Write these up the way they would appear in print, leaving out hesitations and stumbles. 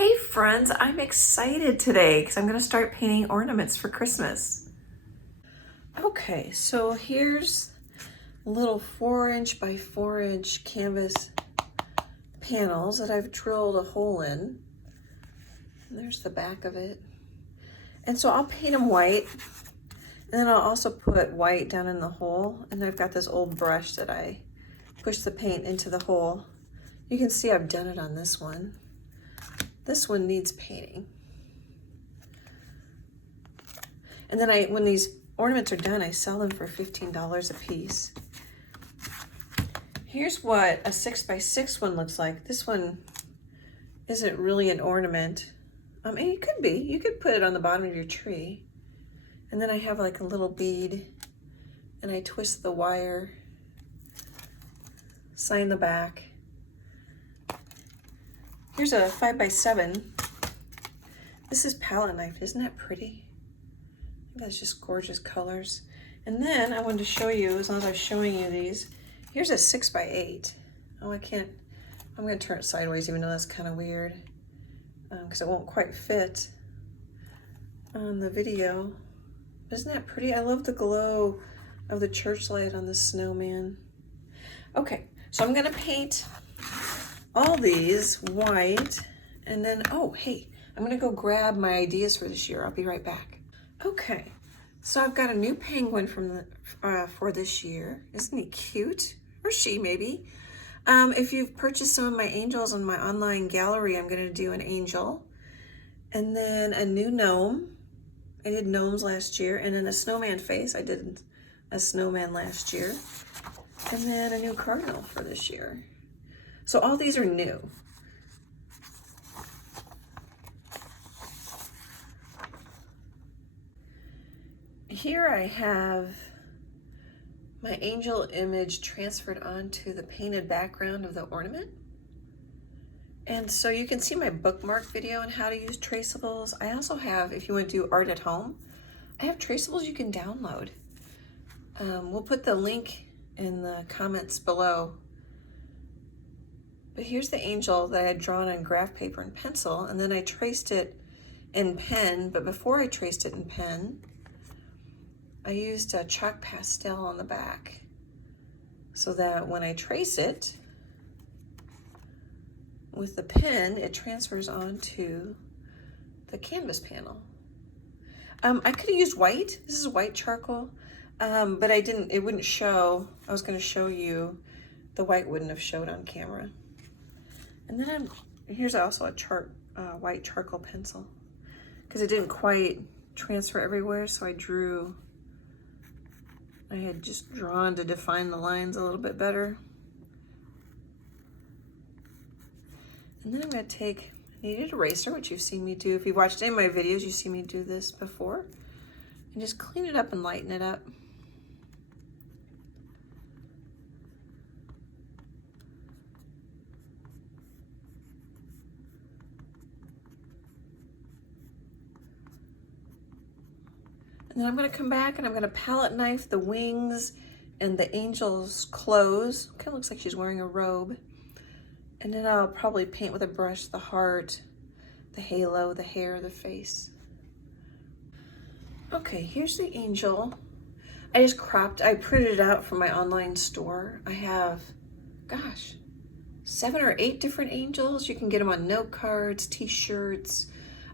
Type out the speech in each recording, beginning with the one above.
Hey friends, I'm excited today because I'm going to start painting ornaments for Christmas. Okay, so here's little 4" by 4" canvas panels that I've drilled a hole in. And there's the back of it. And so I'll paint them white, and then I'll also put white down in the hole. And I've got this old brush that I push the paint into the hole. You can see I've done it on this one. This one needs painting. And then when these ornaments are done, I sell them for $15 a piece. Here's what a 6x6 one looks like. This one isn't really an ornament. And it could be. You could put it on the bottom of your tree. And then I have like a little bead, and I twist the wire, sign the back. Here's a 5x7. This is palette knife. Isn't that pretty? I think that's just gorgeous colors. And then I wanted to show you, as long as I was showing you these, here's a 6x8. Oh, I can't, I'm going to turn it sideways, even though that's kind of weird, because it won't quite fit on the video. Isn't that pretty? I love the glow of the church light on the snowman. Okay, so I'm going to paint all these white, and then, oh, hey, I'm gonna go grab my ideas for this year. I'll be right back. Okay, so I've got a new penguin from for this year. Isn't he cute? Or she, maybe. If you've purchased some of my angels on my online gallery, I'm gonna do an angel, and then a new gnome. I did gnomes last year, and then a snowman face. I did a snowman last year, and then a new cardinal for this year. So all these are new. Here I have my angel image transferred onto the painted background of the ornament. And so you can see my bookmark video on how to use traceables. I also have, if you want to do art at home, I have traceables you can download. We'll put the link in the comments below. But here's the angel that I had drawn on graph paper and pencil, and then I traced it in pen. But before I traced it in pen, I used a chalk pastel on the back so that when I trace it with the pen, it transfers onto the canvas panel. I could have used white. This is white charcoal, but I didn't, it wouldn't show. I was going to show you, the white wouldn't have showed on camera. And then here's also a white charcoal pencil, because it didn't quite transfer everywhere, so I had just drawn to define the lines a little bit better. And then I'm going to take a kneaded eraser, which you've seen me do. If you've watched any of my videos, you've seen me do this before. And just clean it up and lighten it up. And then I'm going to come back and I'm going to palette knife the wings and the angel's clothes. Kind of looks like she's wearing a robe. And then I'll probably paint with a brush the heart, the halo, the hair, the face. Okay, here's the angel. I just I printed it out from my online store. I have, gosh, 7 or 8 different angels. You can get them on note cards, t-shirts.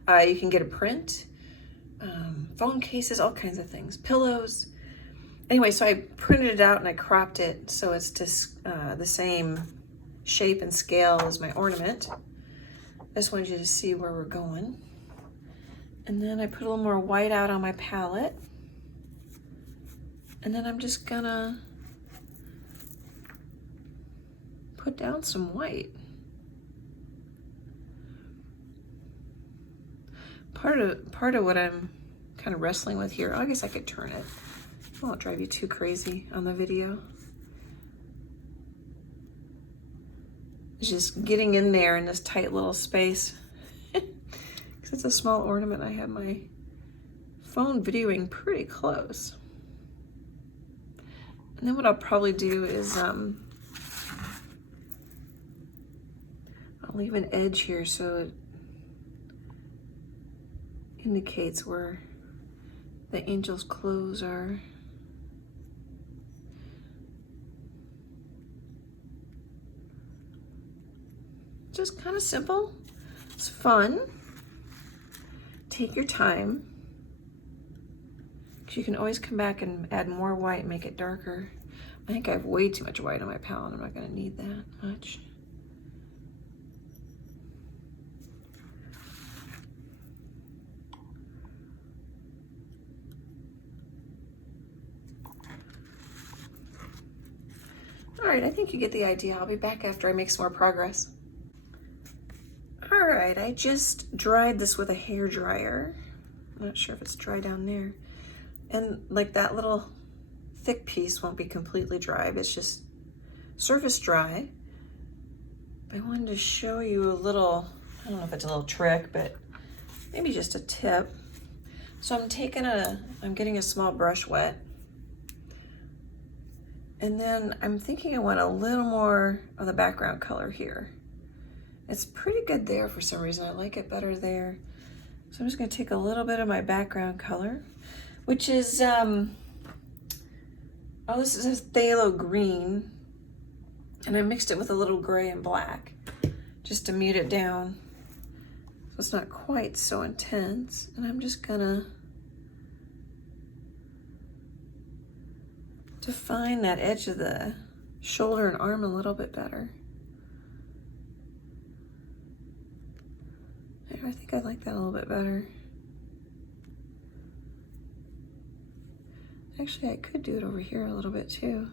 You can get a print. Phone cases, all kinds of things, pillows. Anyway, so I printed it out and I cropped it so it's just the same shape and scale as my ornament. I just wanted you to see where we're going. And then I put a little more white out on my palette. And then I'm just gonna put down some white. Part of what I'm kind of wrestling with here, I guess I could turn it. I won't drive you too crazy on the video. It's just getting in there in this tight little space. Because it's a small ornament, I have my phone videoing pretty close. And then what I'll probably do is I'll leave an edge here so indicates where the angel's clothes are. Just kind of simple. It's fun. Take your time, because you can always come back and add more white and make it darker. I think I have way too much white on my palette. I'm not going to need that much. All right, I think you get the idea. I'll be back after I make some more progress. All right, I just dried this with a hair dryer. I'm not sure if it's dry down there. And like that little thick piece won't be completely dry, but it's just surface dry. I wanted to show you a little, I don't know if it's a little trick, but maybe just a tip. So I'm getting a small brush wet. And then I'm thinking I want a little more of the background color here. It's pretty good there for some reason. I like it better there. So I'm just gonna take a little bit of my background color, which is, this is a phthalo green, and I mixed it with a little gray and black just to mute it down so it's not quite so intense. And I'm just gonna define that edge of the shoulder and arm a little bit better. I think I like that a little bit better. Actually, I could do it over here a little bit too.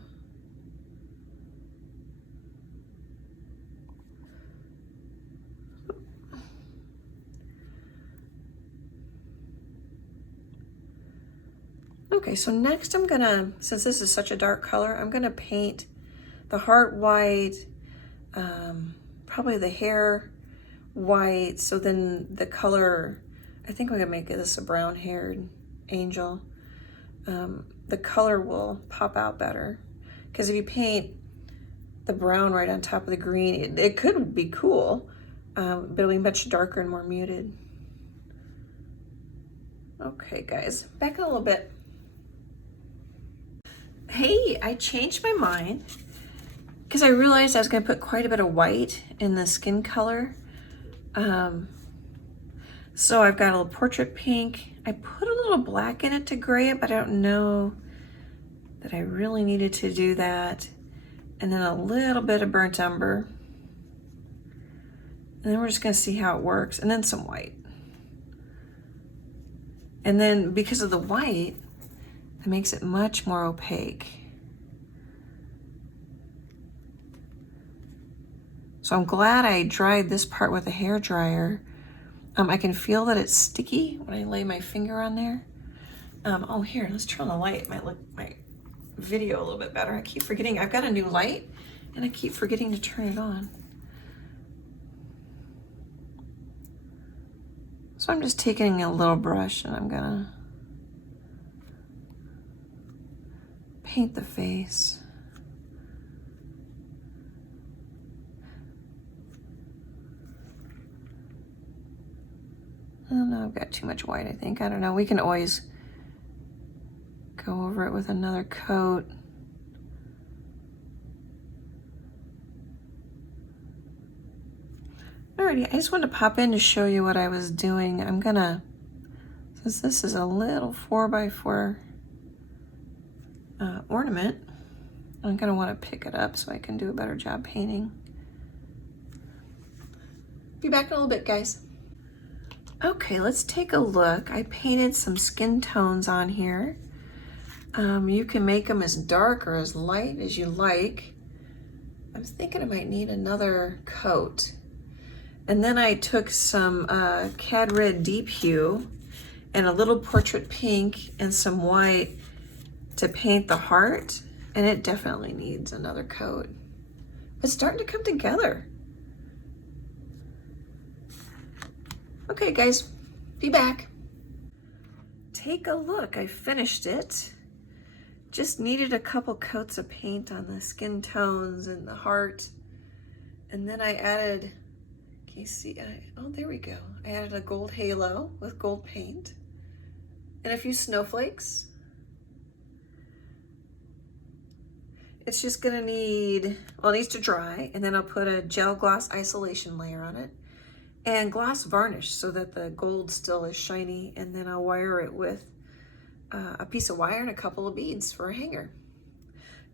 Okay, so next I'm gonna, since this is such a dark color, I'm gonna paint the heart white, probably the hair white, so then the color, I think we're gonna make this a brown haired angel. The color will pop out better, because if you paint the brown right on top of the green, it could be cool, but it'll be much darker and more muted. Okay guys, back in a little bit. Hey, I changed my mind because I realized I was gonna put quite a bit of white in the skin color. So I've got a little portrait pink. I put a little black in it to gray it, but I don't know that I really needed to do that. And then a little bit of burnt umber. And then we're just gonna see how it works. And then some white. And then because of the white, it makes it much more opaque. So I'm glad I dried this part with a hair dryer. I can feel that it's sticky when I lay my finger on there. Oh, here, let's turn on the light. It might look my video a little bit better. I keep forgetting, I've got a new light and I keep forgetting to turn it on. So I'm just taking a little brush and I'm gonna paint the face. I don't know, I've got too much white, I think. I don't know, we can always go over it with another coat. Alrighty, I just wanted to pop in to show you what I was doing. I'm gonna, since this is a little 4x4 ornament, I'm gonna wanna pick it up so I can do a better job painting. Be back in a little bit, guys. Okay, let's take a look. I painted some skin tones on here. You can make them as dark or as light as you like. I was thinking I might need another coat. And then I took some Cad Red Deep Hue and a little portrait pink and some white to paint the heart. And it definitely needs another coat. It's starting to come together. Okay guys, be back. Take a look, I finished it. Just needed a couple coats of paint on the skin tones and the heart. And then I added Can you see? Oh, there we go. I added a gold halo with gold paint and a few snowflakes. It's just gonna need, well, it needs to dry, and then I'll put a gel gloss isolation layer on it and gloss varnish so that the gold still is shiny, and then I'll wire it with a piece of wire and a couple of beads for a hanger.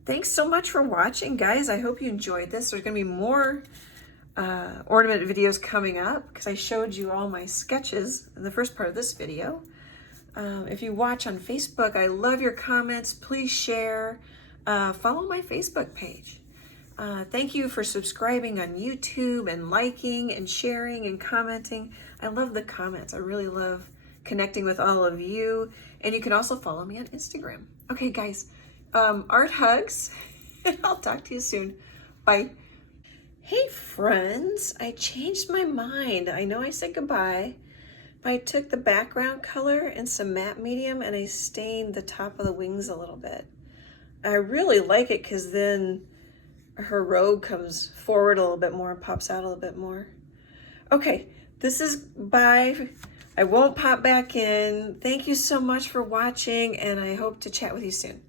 Thanks so much for watching, guys. I hope you enjoyed this. There's gonna be more ornament videos coming up because I showed you all my sketches in the first part of this video. If you watch on Facebook, I love your comments. Please share. Follow my Facebook page. Thank you for subscribing on YouTube and liking and sharing and commenting. I love the comments. I really love connecting with all of you. And you can also follow me on Instagram. Okay, guys, art hugs. I'll talk to you soon. Bye. Hey, friends, I changed my mind. I know I said goodbye, but I took the background color and some matte medium and I stained the top of the wings a little bit. I really like it because then her robe comes forward a little bit more and pops out a little bit more. Okay, this is bye. I won't pop back in. Thank you so much for watching, and I hope to chat with you soon.